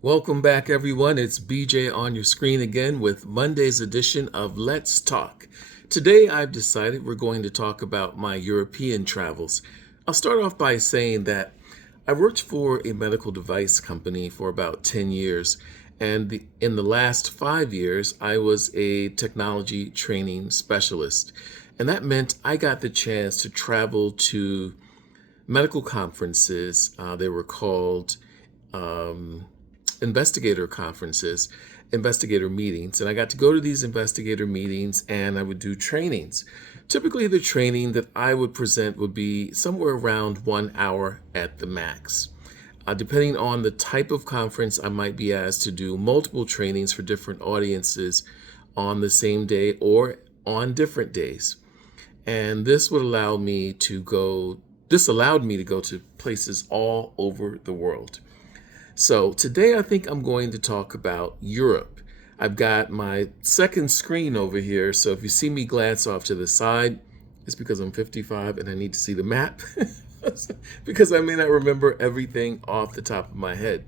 Welcome back, everyone. It's BJ on your screen again with Monday's edition of Let's Talk. Today, I've decided we're going to talk about my European travels. I'll start off by saying that I worked for a medical device company for about 10 years, and in the last 5 years, I was a technology training specialist. And that meant I got the chance to travel to medical conferences. They were called um, investigator conferences, investigator meetings, and I got to go to these investigator meetings and I would do trainings. Typically, the training that I would present would be somewhere around 1 hour at the max. Depending on the type of conference, I might be asked to do multiple trainings for different audiences on the same day or on different days. And this allowed me to go to places all over the world. So today I think I'm going to talk about Europe. I've got my second screen over here, so if you see me glance off to the side, it's because I'm 55 and I need to see the map because I may not remember everything off the top of my head.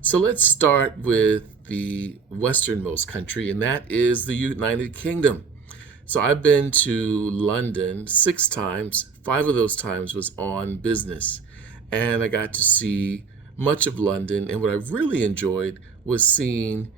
So let's start with the westernmost country, and that is the United Kingdom. So I've been to London 6 times. 5 of those times was on business. And I got to see much of London. And what I really enjoyed was seeing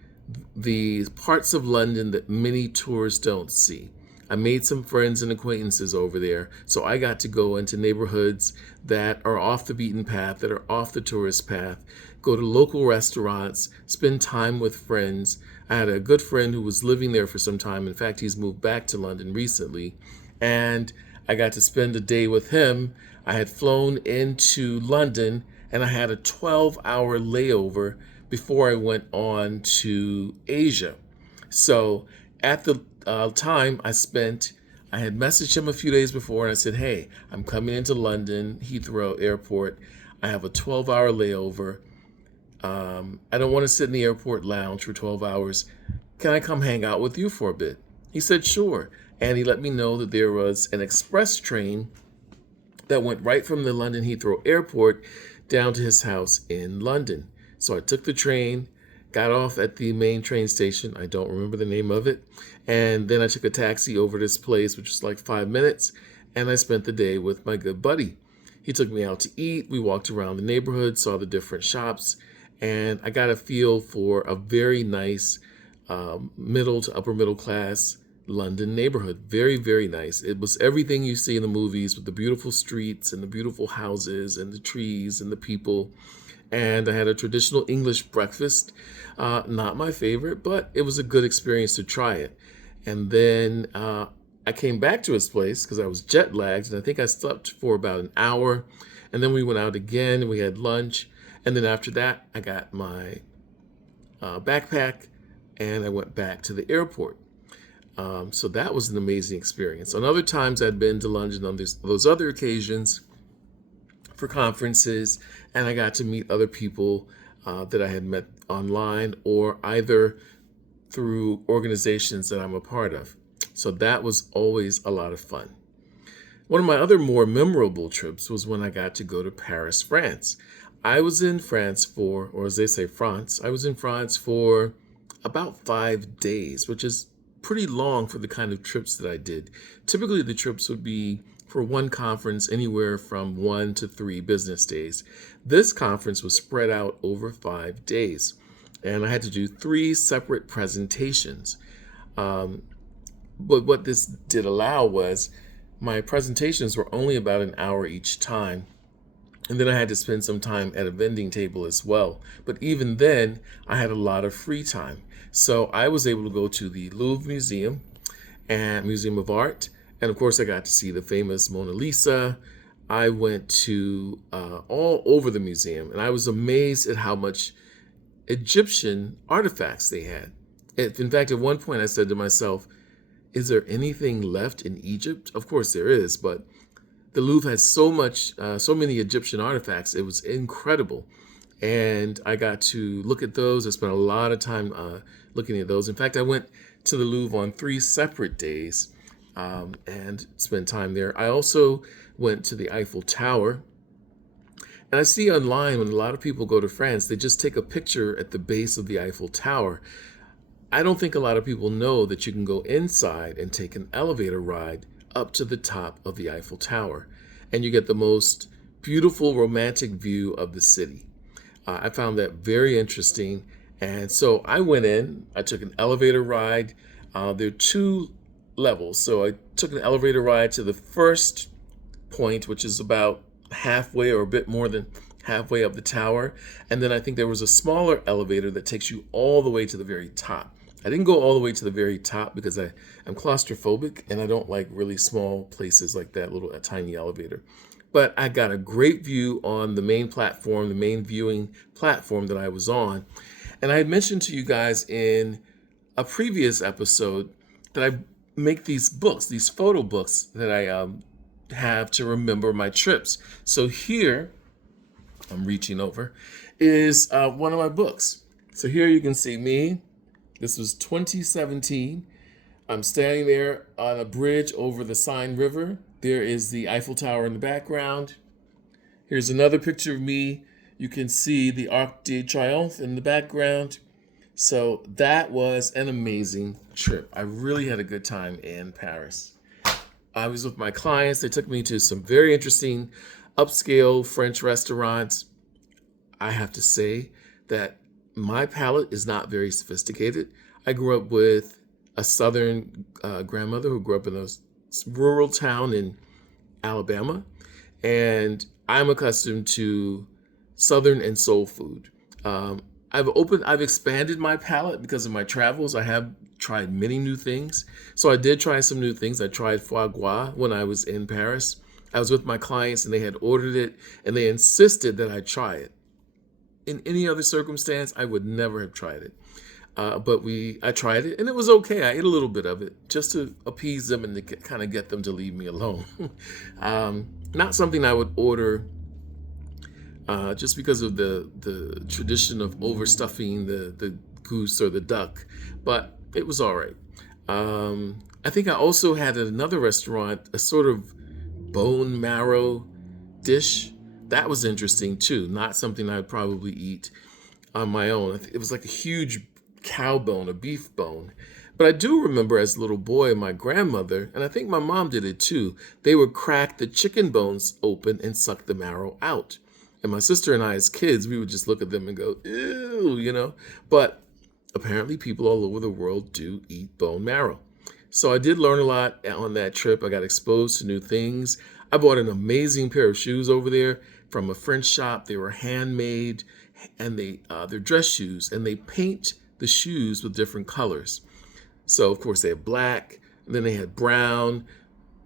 the parts of London that many tourists don't see. I made some friends and acquaintances over there. So I got to go into neighborhoods that are off the beaten path, that are off the tourist path, go to local restaurants, spend time with friends. I had a good friend who was living there for some time. In fact, he's moved back to London recently. And I got to spend a day with him. I had flown into London and I had a 12-hour layover before I went on to Asia. So at the time I had messaged him a few days before and I said, hey, I'm coming into London, Heathrow Airport. I have a 12-hour layover. I don't want to sit in the airport lounge for 12 hours. Can I come hang out with you for a bit? He said, sure. And he let me know that there was an express train that went right from the London Heathrow Airport down to his house in London. So I took the train, got off at the main train station. I don't remember the name of it. And then I took a taxi over to this place, which was like 5 minutes. And I spent the day with my good buddy. He took me out to eat. We walked around the neighborhood, saw the different shops, and I got a feel for a very nice middle to upper middle class London neighborhood. Very, very nice. It was everything you see in the movies with the beautiful streets and the beautiful houses and the trees and the people. And I had a traditional English breakfast. Not my favorite, but it was a good experience to try it. And then I came back to his place because I was jet lagged, and I think I slept for about an hour. And then we went out again and we had lunch. And then after that, I got my backpack and I went back to the airport. So that was an amazing experience. On other times, I'd been to London on those other occasions for conferences, and I got to meet other people that I had met online or either through organizations that I'm a part of. So that was always a lot of fun. One of my other more memorable trips was when I got to go to Paris, France. I was in France for, or as they say, France, I was in France for about 5 days, which is pretty long for the kind of trips that I did. Typically, the trips would be for one conference anywhere from 1 to 3 business days. This conference was spread out over 5 days, and I had to do 3 separate presentations. Um, but what this did allow was my presentations were only about an hour each time. And then I had to spend some time at a vending table as well. But even then, I had a lot of free time. So I was able to go to the Louvre Museum and Museum of Art. And of course, I got to see the famous Mona Lisa. I went to all over the museum, and I was amazed at how much Egyptian artifacts they had. In fact, at one point, I said to myself, is there anything left in Egypt? Of course there is, but the Louvre has so many Egyptian artifacts. It was incredible. And I got to look at those. I spent a lot of time looking at those. In fact, I went to the Louvre on 3 separate days and spent time there. I also went to the Eiffel Tower And I see online when a lot of people go to France, they just take a picture at the base of the Eiffel Tower. I don't think a lot of people know that you can go inside and take an elevator ride up to the top of the Eiffel Tower, and you get the most beautiful romantic view of the city. I found that very interesting. And so I went in, I took an elevator ride. There are two levels. So I took an elevator ride to the first point, which is about halfway or a bit more than halfway up the tower. And then I think there was a smaller elevator that takes you all the way to the very top. I didn't go all the way to the very top because I'm claustrophobic and I don't like really small places like that, a tiny elevator. But I got a great view on the main platform, the main viewing platform that I was on. And I had mentioned to you guys in a previous episode that I make these books, these photo books that I have to remember my trips. So here, I'm reaching over, is one of my books. So here you can see me. This was 2017. I'm standing there on a bridge over the Seine River. There is the Eiffel Tower in the background. Here's another picture of me. You can see the Arc de Triomphe in the background. So that was an amazing trip. I really had a good time in Paris. I was with my clients. They took me to some very interesting upscale French restaurants. I have to say that my palate is not very sophisticated. I grew up with a Southern grandmother who grew up in a rural town in Alabama, and I'm accustomed to Southern and soul food. I've expanded my palate because of my travels. I have tried many new things. So I did try some new things. I tried foie gras when I was in Paris. I was with my clients and they had ordered it and they insisted that I try it. In any other circumstance, I would never have tried it. But I tried it and it was okay. I ate a little bit of it just to appease them and to kind of get them to leave me alone. Not something I would order just because of the tradition of overstuffing the goose or the duck, but it was all right. I think I also had at another restaurant a sort of bone marrow dish. That was interesting too. Not something I'd probably eat on my own. It was like a huge cow bone, a beef bone. But I do remember as a little boy, my grandmother, and I think my mom did it too, they would crack the chicken bones open and suck the marrow out. And my sister and I, as kids, we would just look at them and go, ew. But apparently people all over the world do eat bone marrow. So I did learn a lot on that trip. I got exposed to new things. I bought an amazing pair of shoes over there from a French shop. They were handmade and they're dress shoes, and they paint the shoes with different colors. So of course they have black, and then they had brown,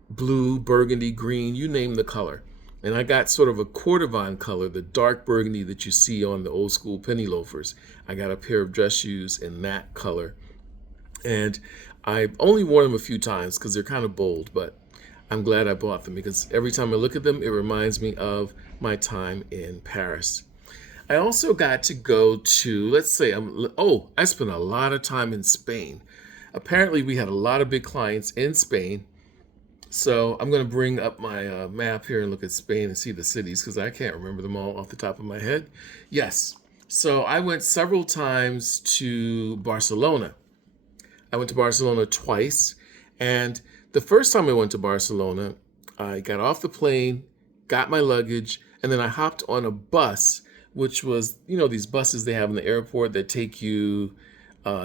blue, burgundy, green, you name the color. And I got sort of a cordovan color, the dark burgundy that you see on the old school penny loafers. I got a pair of dress shoes in that color. And I've only worn them a few times because they're kind of bold, but I'm glad I bought them because every time I look at them, it reminds me of my time in Paris. I also got to go to, I spent a lot of time in Spain. Apparently, we had a lot of big clients in Spain. So I'm going to bring up my map here and look at Spain and see the cities because I can't remember them all off the top of my head. Yes. So I went several times to Barcelona. I went to Barcelona twice. And the first time I went to Barcelona, I got off the plane, got my luggage, and then I hopped on a bus, which was, these buses they have in the airport that take you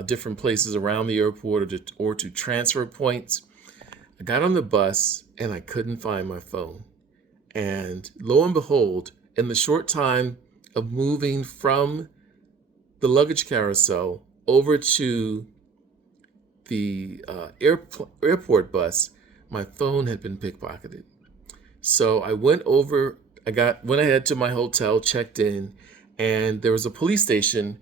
different places around the airport or to transfer points. I got on the bus and I couldn't find my phone. And lo and behold, in the short time of moving from the luggage carousel over to the airport bus, my phone had been pickpocketed. So I went ahead to my hotel, checked in, and there was a police station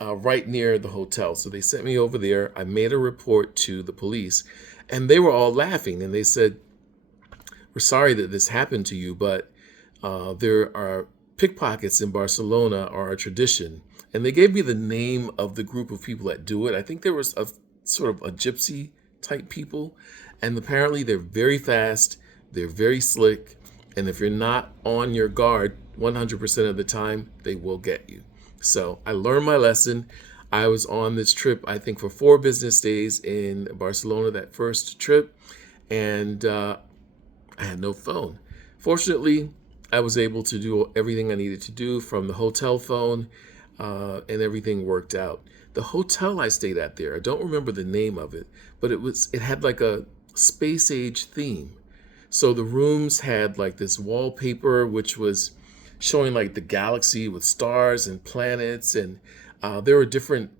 right near the hotel. So they sent me over there. I made a report to the police. And they were all laughing, and they said, "We're sorry that this happened to you, but there are pickpockets in Barcelona are a tradition." And they gave me the name of the group of people that do it. I think there was a sort of a gypsy type people, and apparently they're very fast, they're very slick, and if you're not on your guard 100% of the time, they will get you. So I learned my lesson. I was on this trip, I think, for 4 business days in Barcelona, that first trip, and I had no phone. Fortunately, I was able to do everything I needed to do from the hotel phone, and everything worked out. The hotel I stayed at there, I don't remember the name of it, but it had like a space age theme. So the rooms had like this wallpaper, which was showing like the galaxy with stars and planets, and there were different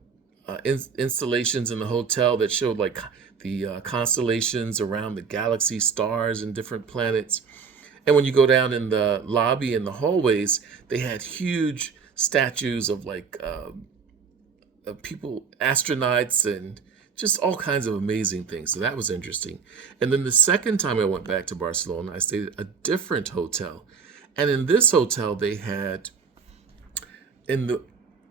installations in the hotel that showed like the constellations around the galaxy, stars, and different planets. And when you go down in the lobby and the hallways, they had huge statues of like people, astronauts, and just all kinds of amazing things. So that was interesting. And then the second time I went back to Barcelona, I stayed at a different hotel. And in this hotel, they had in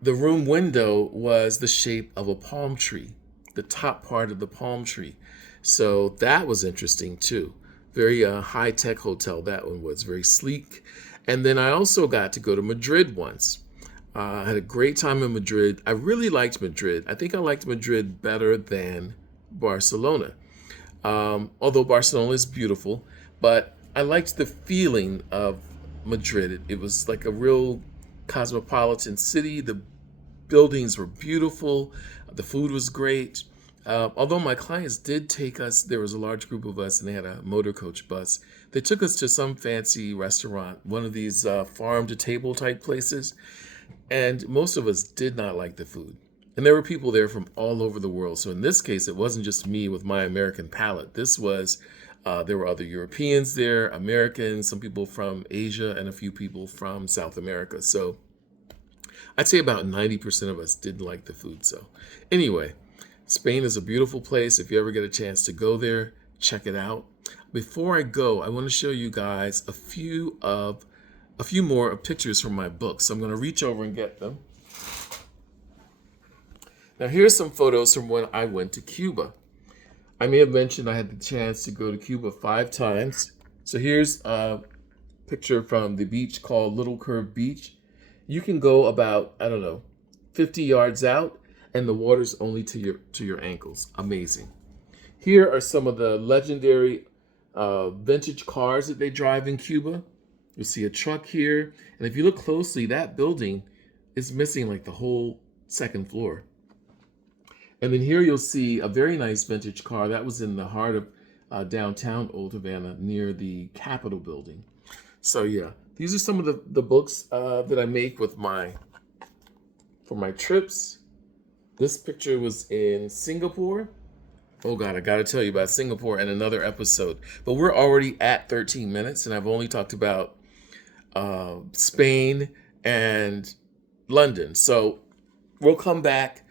the room window was the shape of a palm tree, the top part of the palm tree. So that was interesting too. Very high-tech hotel, that one was very sleek. And then I also got to go to Madrid once. I had a great time in Madrid. I really liked Madrid. I think I liked Madrid better than Barcelona. Although Barcelona is beautiful, but I liked the feeling of Madrid. It was like a real cosmopolitan city. The buildings were beautiful. The food was great. Although my clients did take us, there was a large group of us and they had a motor coach bus. They took us to some fancy restaurant, one of these farm to table type places. And most of us did not like the food. And there were people there from all over the world. So in this case, it wasn't just me with my American palate. This was, there were other Europeans there, Americans, some people from Asia, and a few people from South America. So I'd say about 90% of us didn't like the food. So anyway, Spain is a beautiful place. If you ever get a chance to go there, check it out. Before I go, I want to show you guys a few more pictures from my book. So I'm going to reach over and get them. Now here's some photos from when I went to Cuba. I may have mentioned I had the chance to go to Cuba 5 times. So here's a picture from the beach called Little Curve Beach. You can go about, I don't know, 50 yards out, and the water's only to your ankles. Amazing. Here are some of the legendary vintage cars that they drive in Cuba. You'll see a truck here, and if you look closely, that building is missing like the whole second floor. And then here you'll see a very nice vintage car that was in the heart of downtown Old Havana near the Capitol building. So yeah, these are some of the books that I make with for my trips. This picture was in Singapore. Oh God, I gotta tell you about Singapore in another episode. But we're already at 13 minutes and I've only talked about Spain and London. So we'll come back.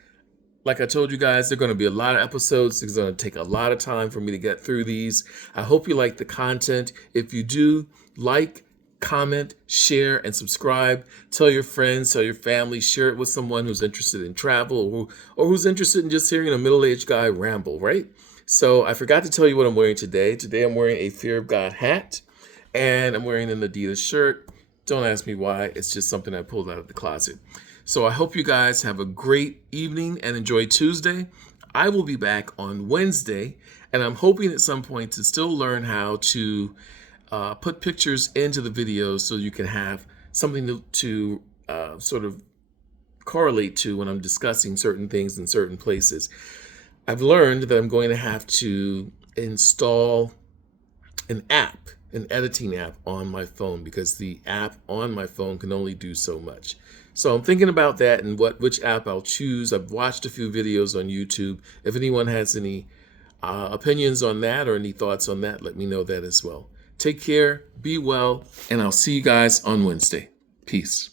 Like I told you guys, there are going to be a lot of episodes. It's going to take a lot of time for me to get through these. I hope you like the content. If you do, like, comment, share, and subscribe. Tell your friends, tell your family, share it with someone who's interested in travel or who's interested in just hearing a middle-aged guy ramble, right? So I forgot to tell you what I'm wearing today. Today I'm wearing a Fear of God hat and I'm wearing an Adidas shirt. Don't ask me why. It's just something I pulled out of the closet. So I hope you guys have a great evening and enjoy Tuesday. I will be back on Wednesday, and I'm hoping at some point to still learn how to put pictures into the videos so you can have something to sort of correlate to when I'm discussing certain things in certain places. I've learned that I'm going to have to install an editing app on my phone because the app on my phone can only do so much. So I'm thinking about that and which app I'll choose. I've watched a few videos on YouTube. If anyone has any opinions on that or any thoughts on that, let me know that as well. Take care, be well, and I'll see you guys on Wednesday. Peace.